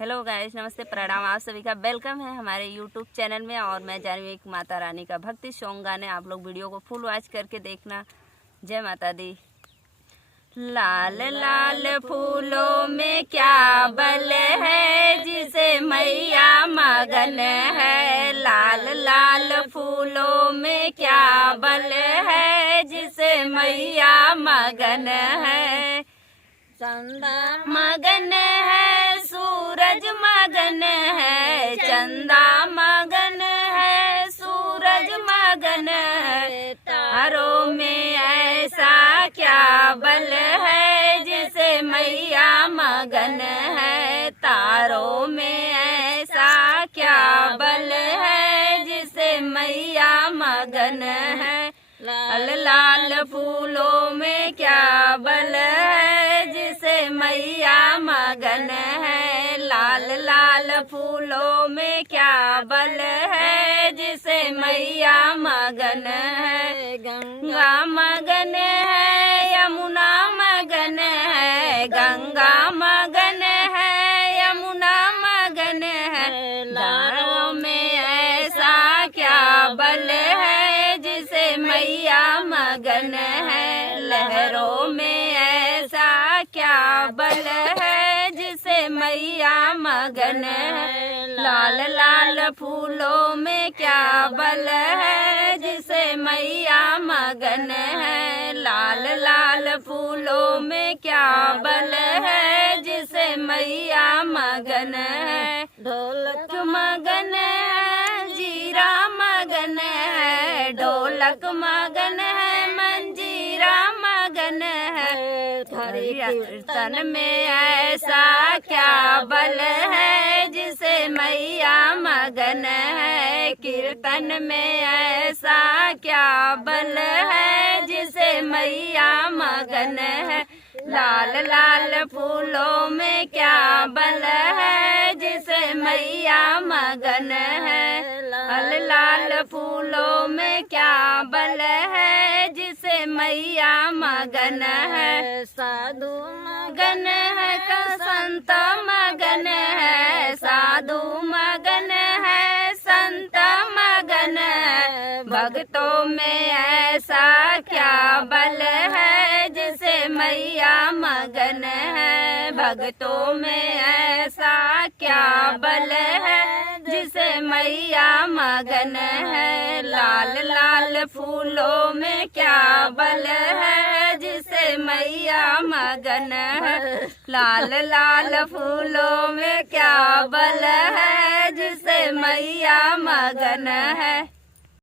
Hello guys, नमस्ते, प्रणाम। आप सभी का वेलकम है हमारे यूट्यूब चैनल में। और मैं जानवी एक माता रानी का भक्ति सॉन्ग गाने आप लोग वीडियो को फुल वॉच करके देखना। जय माता दी। लाल लाल फूलों में क्या बल है, जिसे मैया मगन है। लाल लाल फूलों में क्या बल है, जिसे मैया मगन है। चंदा मगन है, सूरज मगन है। चंदा मगन है, सूरज मगन है। तारों में ऐसा क्या बल है, जिसे मैया मगन है। तारों में ऐसा क्या बल है, जिसे मैया मगन है। लाल लाल फूलों में क्या बल है, जिसे मैया मगन है। लाल लाल फूलों में क्या बल है, जिसे मैया मगन है। गंगा मगन है, यमुना मगन है। गंगा मगन है, यमुना मगन है। लहरों में ऐसा क्या बल है, जिसे मैया मगन है। लहरों में ऐसा क्या बल है, जिसे मैया मगन है। लाल लाल फूलों में क्या बल है, जिसे मैया मगन है। लाल लाल फूलों में क्या बल है, जिसे मैया मगन है। ढोलक मगन है, जीरा मगन है। ढोलक मगन है, मंजीरा मगन है। कीर्तन में ऐसा क्या बल है, जिसे मैया मगन है। कीर्तन में ऐसा क्या बल है, जिसे मैया मगन है। लाल लाल फूलों में क्या बल है, जिसे मैया मगन है। लाल लाल फूलों में क्या बल है, जिसे मैया मगन है। साधु मगन है, संत मगन है। साधु मगन है, संत मगन है। भक्तों में ऐसा क्या बल है, जिसे मैया मगन है। भक्तों में ऐसा क्या बल है, जिसे मैया मगन है। लाल लाल फूलों में क्या बल है, जिसे मैया मगन है। लाल लाल फूलों में क्या बल है, जिसे मैया मगन है।